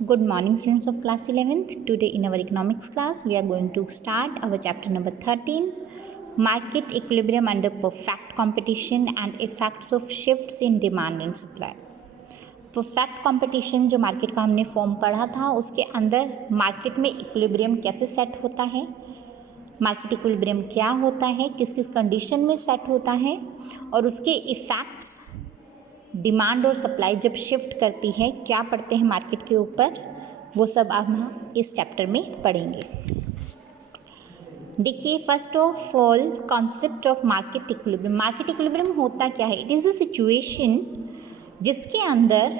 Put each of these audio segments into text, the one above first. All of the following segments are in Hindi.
Good morning, students of class 11th. Today in our economics class, we are going to start our chapter number 13, Market Equilibrium under Perfect Competition and Effects of Shifts in Demand and Supply. Perfect competition जो मार्केट का हमने फॉर्म पढ़ा था, उसके अंदर मार्केट में इक्विलिब्रियम कैसे सेट होता है, मार्केट इक्विलिब्रियम क्या होता है, किस किस कंडीशन में सेट होता है और उसके इफ़ेक्ट्स डिमांड और सप्लाई जब शिफ्ट करती है क्या पढ़ते हैं मार्केट के ऊपर, वो सब अब हम इस चैप्टर में पढ़ेंगे। देखिए, first of all concept of market equilibrium. Market equilibrium होता क्या है? इट इज़ अ सिचुएशन जिसके अंदर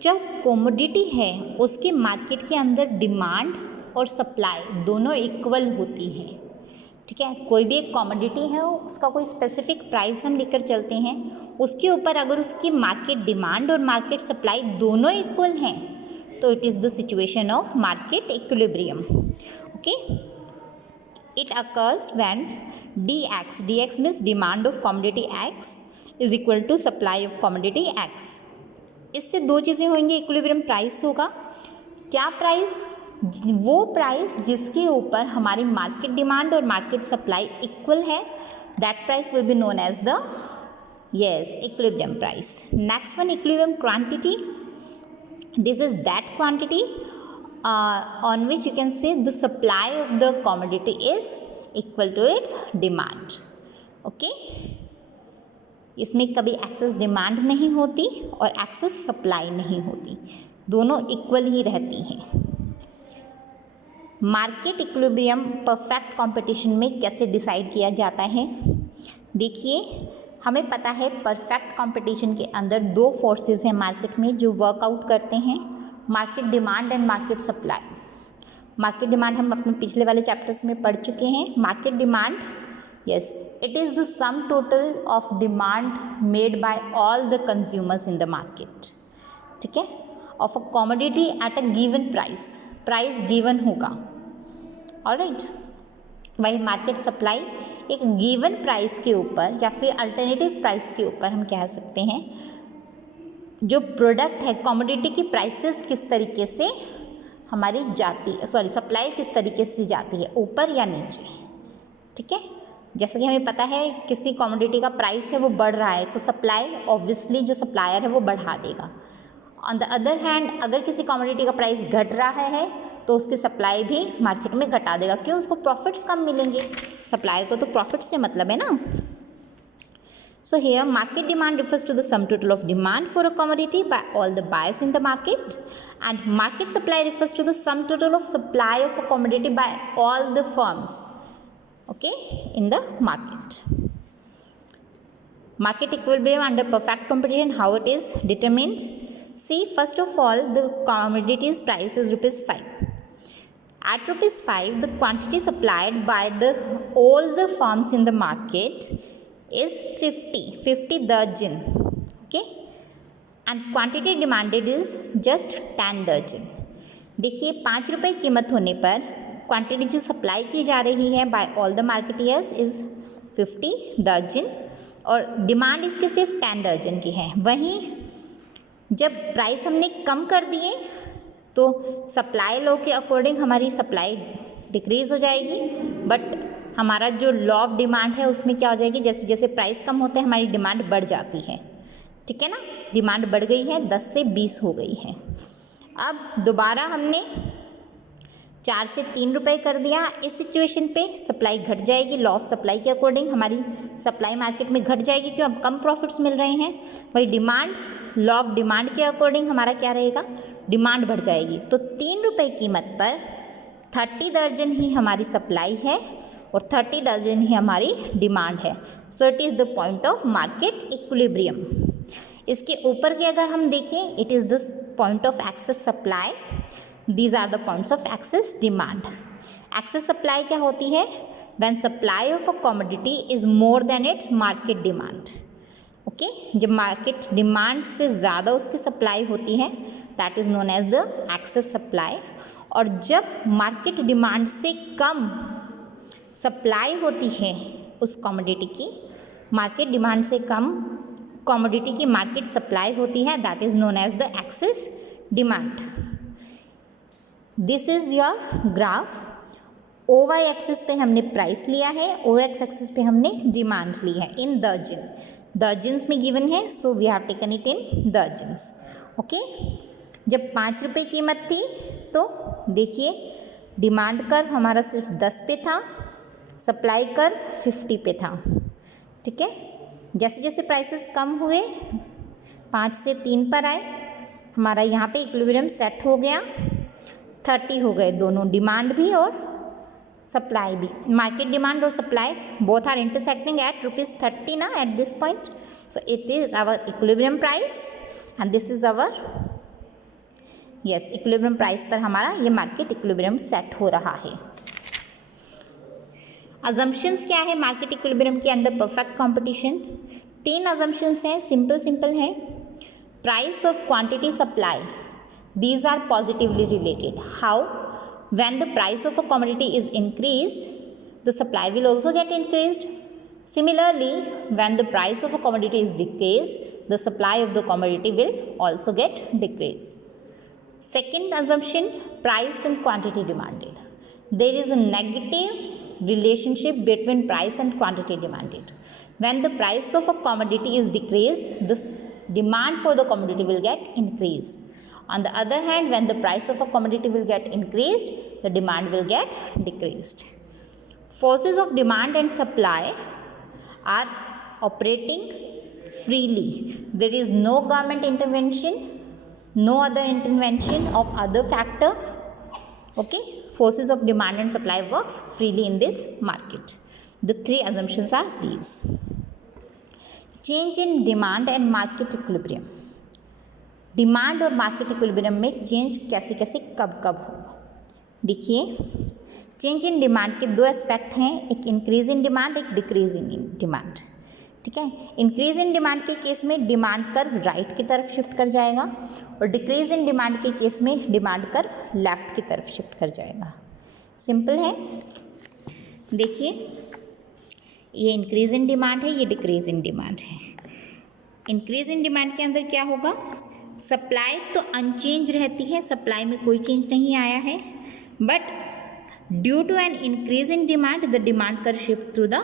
जब कमोडिटी है उसके मार्केट के अंदर डिमांड और सप्लाई दोनों इक्वल होती हैं। ठीक है, कोई भी एक कमोडिटी है, उसका कोई स्पेसिफिक प्राइस हम लेकर चलते हैं, उसके ऊपर अगर उसकी मार्केट डिमांड और मार्केट सप्लाई दोनों इक्वल हैं तो it is the situation of market equilibrium. Okay, it occurs when dx means demand of commodity x is equal to supply of commodity x। इससे दो चीज़ें होंगी, इक्विलिब्रियम प्राइस होगा। क्या प्राइस? वो प्राइस जिसके ऊपर हमारी मार्केट डिमांड और मार्केट सप्लाई इक्वल है, that price will be known as the equilibrium price. Next one, equilibrium quantity. This is that quantity on which you can say the supply of the commodity is equal to its demand. Okay, इसमें कभी एक्सेस डिमांड नहीं होती और एक्सेस सप्लाई नहीं होती, दोनों इक्वल ही रहती हैं। मार्केट इक्विलिब्रियम परफेक्ट कंपटीशन में कैसे डिसाइड किया जाता है? देखिए, हमें पता है परफेक्ट कंपटीशन के अंदर दो फोर्सेस हैं मार्केट में जो वर्कआउट करते हैं, market demand and market supply. Market demand हम अपने पिछले वाले चैप्टर्स में पढ़ चुके हैं। Market demand, yes, it is the sum total of demand made by all the consumers in the market। ठीक है, of a commodity at a given price, price given होगा। ऑलराइट, वही मार्केट सप्लाई एक गिवन प्राइस के ऊपर या फिर अल्टरनेटिव प्राइस के ऊपर हम कह सकते हैं जो प्रोडक्ट है, कमोडिटी की प्राइसेस किस तरीके से हमारी जाती, सप्लाई किस तरीके से जाती है, ऊपर या नीचे। ठीक है, जैसे कि हमें पता है किसी कमोडिटी का प्राइस है वो बढ़ रहा है तो सप्लाई ऑब्वियसली जो सप्लायर है वो बढ़ा देगा। ऑन द अदर हैंड, अगर किसी कमोडिटी का प्राइस घट रहा है तो उसकी सप्लाई भी मार्केट में घटा देगा। क्यों? उसको प्रॉफिट्स कम मिलेंगे, सप्लायर को तो प्रॉफिट से मतलब है ना। So here market demand refers to the sum total of demand for a commodity by all the buyers in the market and market supply refers to the sum total of supply of a commodity by all the firms in the market. Market equilibrium under perfect competition, how it is determined? See, first of all, the commodities price is ₹5. At ₹5, the quantity supplied by all the firms in the market is 50 dozens. Okay, and quantity demanded is just 10 dozens. देखिए, ₹5 कीमत होने पर क्वांटिटी जो सप्लाई की जा रही है by all the marketeers is 50 दर्जन और डिमांड इसके सिर्फ 10 दर्जन की है। वहीं जब प्राइस हमने कम कर दिए तो सप्लाई लॉ के अकॉर्डिंग हमारी सप्लाई डिक्रीज़ हो जाएगी, बट हमारा जो लॉ ऑफ डिमांड है उसमें क्या हो जाएगी, जैसे जैसे प्राइस कम होते हैं हमारी डिमांड बढ़ जाती है। ठीक है ना, डिमांड बढ़ गई है, 10 से 20 हो गई है। अब दोबारा हमने 4 से 3 रुपये कर दिया। इस सिचुएशन पे सप्लाई घट जाएगी, लॉ ऑफ सप्लाई के अकॉर्डिंग हमारी सप्लाई मार्केट में घट जाएगी, क्यों? अब कम प्रॉफिट्स मिल रहे हैं। वही डिमांड, लॉ ऑफ डिमांड के अकॉर्डिंग हमारा क्या रहेगा, डिमांड बढ़ जाएगी। तो 3 रुपये कीमत पर 30 दर्जन ही हमारी सप्लाई है और 30 दर्जन ही हमारी डिमांड है। So it is the point of market equilibrium. इसके ऊपर के अगर हम देखें, it is the point of excess supply. These are the points of excess demand. Excess supply क्या होती है? When supply of a commodity is more than its market demand. Okay? जब मार्केट डिमांड से ज़्यादा उसकी सप्लाई होती है, that is known as the excess supply. और जब मार्केट डिमांड से कम सप्लाई होती है उस कमोडिटी की, मार्केट डिमांड से कम कमोडिटी की मार्केट सप्लाई होती है, that is known as the excess demand. This is your graph. O Y axis पे हमने प्राइस लिया है, ओ एक्स एक्सिस पे हमने डिमांड ली है इन दर्जन. दर्जन्स में गिवन है, so we have taken it in dozens. Okay, जब 5 रुपये कीमत थी तो देखिए डिमांड कर्व हमारा सिर्फ 10 पे था, सप्लाई कर्व 50 पे था. ठीक है, जैसे जैसे प्राइसेस कम हुए 5 से 3 पर आए, हमारा यहाँ पे इक्विलिब्रियम सेट हो गया. 30 हो गए दोनों, डिमांड भी और सप्लाई भी. मार्केट डिमांड और supply both are intersecting at ₹30 ना at this point. So it is our equilibrium price and this is our equilibrium price पर हमारा ये मार्केट इक्विलिब्रियम सेट हो रहा है. अजम्पशंस क्या है मार्केट इक्विलिब्रियम के अंडर परफेक्ट कंपटीशन? 3 अजम्पशंस हैं, सिंपल हैं. प्राइस और quantity supply, these are positively related. How? When the price of a commodity is increased, the supply will also get increased. Similarly, when the price of a commodity is decreased, the supply of the commodity will also get decreased. Second assumption, price and quantity demanded. There is a negative relationship between price and quantity demanded. When the price of a commodity is decreased, the demand for the commodity will get increased. On the other hand, when the price of a commodity will get increased, the demand will get decreased. Forces of demand and supply are operating freely. There is no government intervention, no other intervention of other factor. Okay, forces of demand and supply works freely in this market. The 3 assumptions are these. Change in demand and market equilibrium. Demand और मार्केट इक्विलिब्रियम में चेंज कैसे कैसे कब कब होगा? देखिए, चेंज इन डिमांड के 2 एस्पेक्ट हैं, एक इंक्रीज इन डिमांड, एक डिक्रीज इन डिमांड. ठीक है, इंक्रीज इन डिमांड के केस में डिमांड कर्व राइट की तरफ शिफ्ट कर जाएगा और डिक्रीज इन डिमांड के केस में डिमांड कर्व लेफ्ट की तरफ शिफ्ट कर जाएगा. सिंपल है. देखिए, ये इंक्रीज इन डिमांड है, ये डिक्रीज इन डिमांड है. इंक्रीज इन डिमांड के अंदर क्या होगा? सप्लाई तो अनचेंज रहती है, सप्लाई में कोई चेंज नहीं आया है, but due to an increase in demand the demand curve shift through the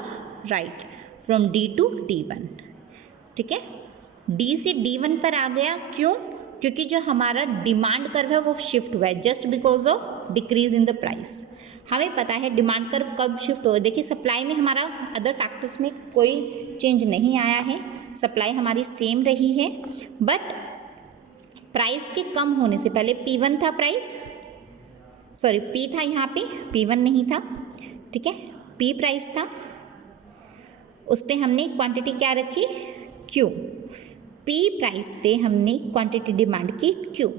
right from D to D1. ठीक है, D से D1 पर आ गया. क्यों? क्योंकि जो हमारा डिमांड कर्व है वो शिफ्ट हुआ है just because of decrease in the price. हमें पता है डिमांड कर्व कब शिफ्ट हो. देखिए, सप्लाई में हमारा अदर फैक्टर्स में कोई चेंज नहीं आया है, सप्लाई हमारी सेम रही है, बट प्राइस के कम होने से पहले P1 था प्राइस, सॉरी P था यहाँ पे, P1 नहीं था. ठीक है, P प्राइस था, उस पर हमने क्वांटिटी क्या रखी? Q. P प्राइस पे हमने क्वांटिटी डिमांड की Q.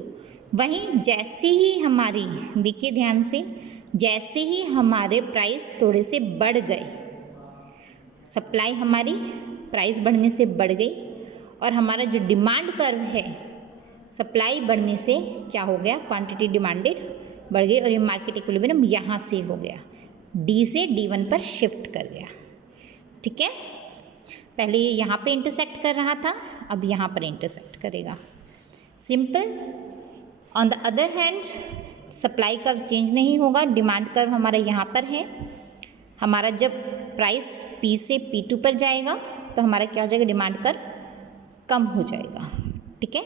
वहीं जैसे ही हमारी, देखिए ध्यान से, जैसे ही हमारे प्राइस थोड़े से बढ़ गए, सप्लाई हमारी प्राइस बढ़ने से बढ़ गई और हमारा जो डिमांड कर्व है सप्लाई बढ़ने से क्या हो गया? क्वांटिटी डिमांडेड बढ़ गई और ये मार्केट इक्विलिब्रियम यहाँ से हो गया, D से D1 पर शिफ्ट कर गया. ठीक है, पहले ये यहाँ पे इंटरसेक्ट कर रहा था, अब यहाँ पर इंटरसेक्ट करेगा. Simple. On the other hand supply curve change नहीं होगा, डिमांड कर्व हमारा यहाँ पर है. हमारा जब प्राइस P से P2 पर जाएगा तो हमारा क्या हो जाएगा? डिमांड कर्व कम हो जाएगा. ठीक है,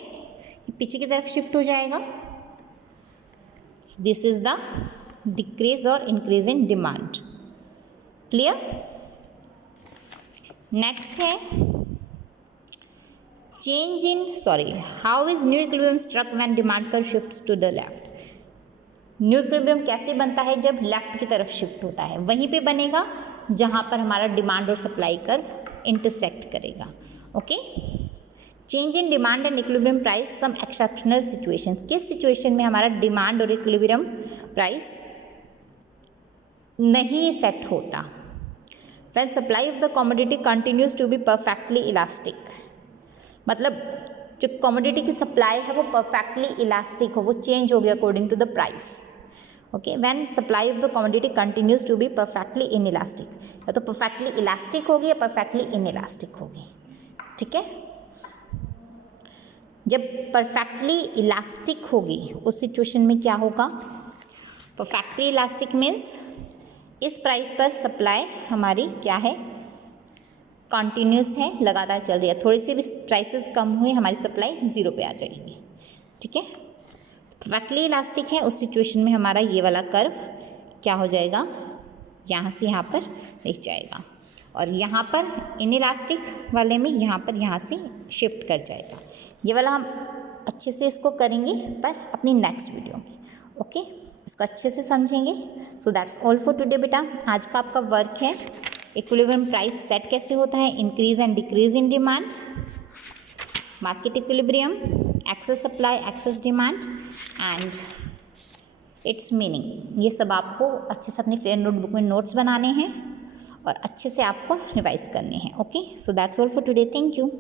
पीछे की तरफ शिफ्ट हो जाएगा. दिस इज द डिक्रीज और increase in demand. Clear? Next है change in, sorry, how is new equilibrium struck when demand curve shifts to the left. New equilibrium कैसे बनता है? जब लेफ्ट की तरफ शिफ्ट होता है, वहीं पे बनेगा जहाँ पर हमारा डिमांड और सप्लाई कर्व इंटरसेक्ट करेगा. Okay, change in demand and equilibrium price some exceptional situations. किस सिचुएशन में हमारा डिमांड और इक्विलिब्रियम प्राइस नहीं सेट होता? When supply of the commodity continues to be perfectly elastic. मतलब जो कमोडिटी की सप्लाई है वो परफेक्टली इलास्टिक हो, वो चेंज हो गया according to the price. Okay, when supply of the commodity continues to be perfectly inelastic, या तो परफेक्टली इलास्टिक होगी या परफेक्टली इन इलास्टिक होगी. ठीक है, जब परफेक्टली इलास्टिक होगी उस सिचुएशन में क्या होगा? परफेक्टली इलास्टिक मीन्स इस प्राइस पर सप्लाई हमारी क्या है? कॉन्टीन्यूस है, लगातार चल रही है। थोड़ी सी भी प्राइसेस कम हुए हमारी सप्लाई ज़ीरो पे आ जाएगी। ठीक है, परफेक्टली इलास्टिक है उस सिचुएशन में हमारा ये वाला कर्व क्या हो जाएगा? यहाँ से यहाँ पर दिख जाएगा, और यहाँ पर इनइलास्टिक वाले में यहाँ से शिफ्ट कर जाएगा। ये वाला हम अच्छे से इसको करेंगे पर अपनी नेक्स्ट वीडियो में। ओके, इसको अच्छे से समझेंगे। So that's all for today बेटा। आज का आपका वर्क है इक्विलिब्रियम प्राइस सेट कैसे होता है, increase and decrease in demand, market equilibrium, excess supply, excess demand and it's meaning. ये सब आपको अच्छे से अपने फेयर नोटबुक में नोट्स बनाने हैं और अच्छे से आपको रिवाइज करने हैं। Okay, so that's all for today. Thank you.